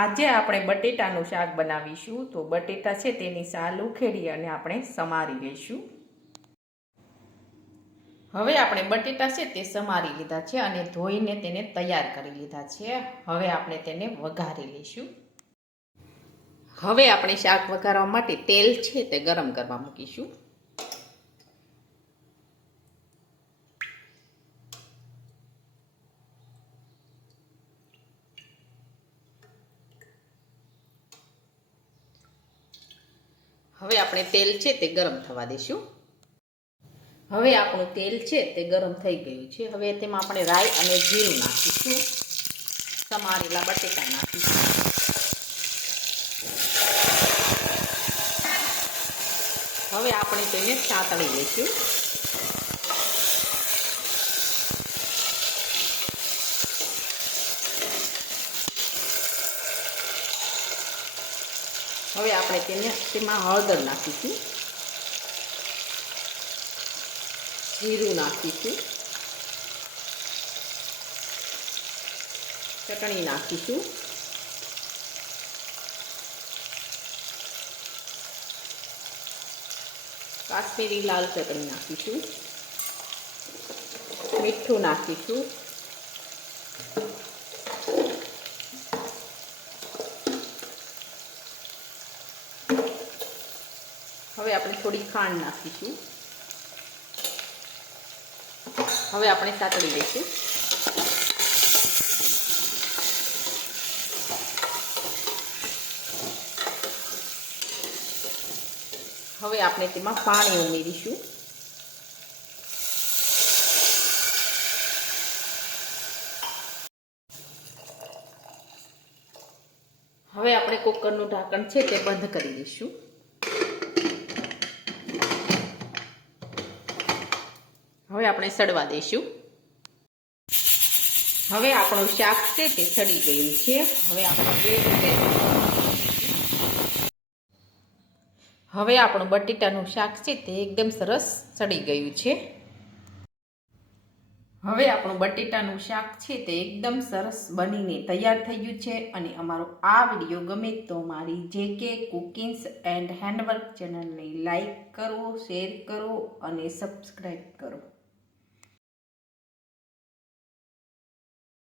આજે આપણે બટેટાનું શાક બનાવીશું. તો બટેટા છે તેની સાલ ઉખેડી અને આપણે સમારી લઈશું. હવે આપણે બટેટા છે તે સમારી લીધા છે અને ધોઈને તેને તૈયાર કરી લીધા છે. હવે આપણે તેને વઘારી લઈશું. હવે આપણે શાક વઘારવા માટે તેલ છે તે ગરમ કરવા મૂકીશું. હવે આપણે તેલ છે તે ગરમ થવા દઈશું. હવે આપણું તેલ છે તે ગરમ થઈ ગયું છે. હવે તેમાં આપણે રાઈ અને જીરું નાખીશું. સમારેલા બટેટા નાખીશું. હવે આપણે તેને સાતળી લઈશું. હવે આપણે તેમાં હળદર નાખીશું, જીરું નાખીશું, ચટણી નાખીશું, કાશ્મીરી લાલ ચટણી નાખીશું, મીઠું નાખીશું, હવે આપણે થોડી ખાંડ નાખીશું. હવે આપણે સાતળી લઈશું. હવે આપણે તેમાં પાણી ઉમેરીશું. હવે આપણે કુકરનું ઢાંકણ છે તે બંધ કરી દઈશું. હવે આપણે સડવા દઈશું. હવે આપણું શાક છે તે સડી ગયું છે. હવે આપણું બટેટાનું શાક છે તે એકદમ સરસ સડી ગયું છે. હવે આપણું બટેટાનું શાક છે તે એકદમ સરસ બનીને તૈયાર થઈ ગયું છે. અને અમારો આ વિડીયો ગમે તો મારી JK કુકિંગ્સ એન્ડ હેન્ડવર્ક ચેનલને લાઈક કરો, શેર કરો અને સબસ્ક્રાઈબ કરો.